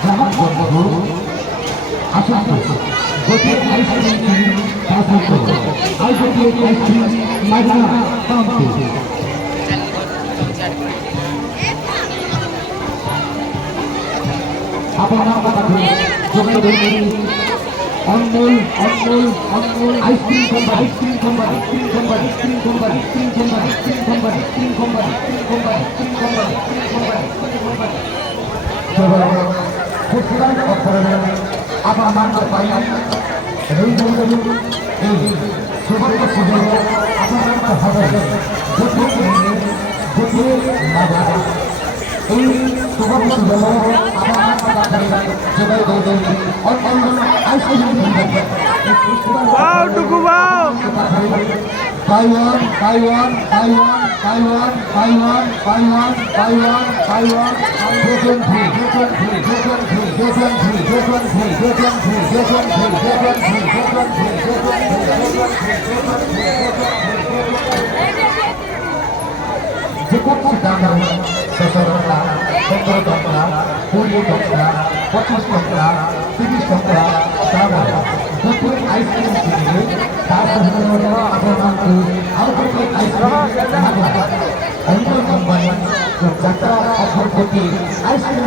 গ্রাহক বন্ধু আসুন গোটে আইসক্রিম আইসক্রিম মাগনা পাম্পে আপনার কাছে যোগাযোগ Anmol Anmol Anmol ice cream company ice cream company ice cream company ice cream company ice cream company ice cream company ice cream company ice cream company ice cream company খুচরা অফারের আপনার মানতে পাই এই সৌভাগ্য সুযোগ আপনার হবে এই সৌভাগ্য সুযোগ Taiwan, Taiwan, Taiwan, Taiwan, Taiwan, Taiwan, Taiwan, Taiwan, cukup sedang seseorang dokter puri dokter potis dokter tigis dokter sama dokter aiskrim sini tak sebenarnya apa mampu apa aiskrim untuk kembali ke Jakarta Putih aiskrim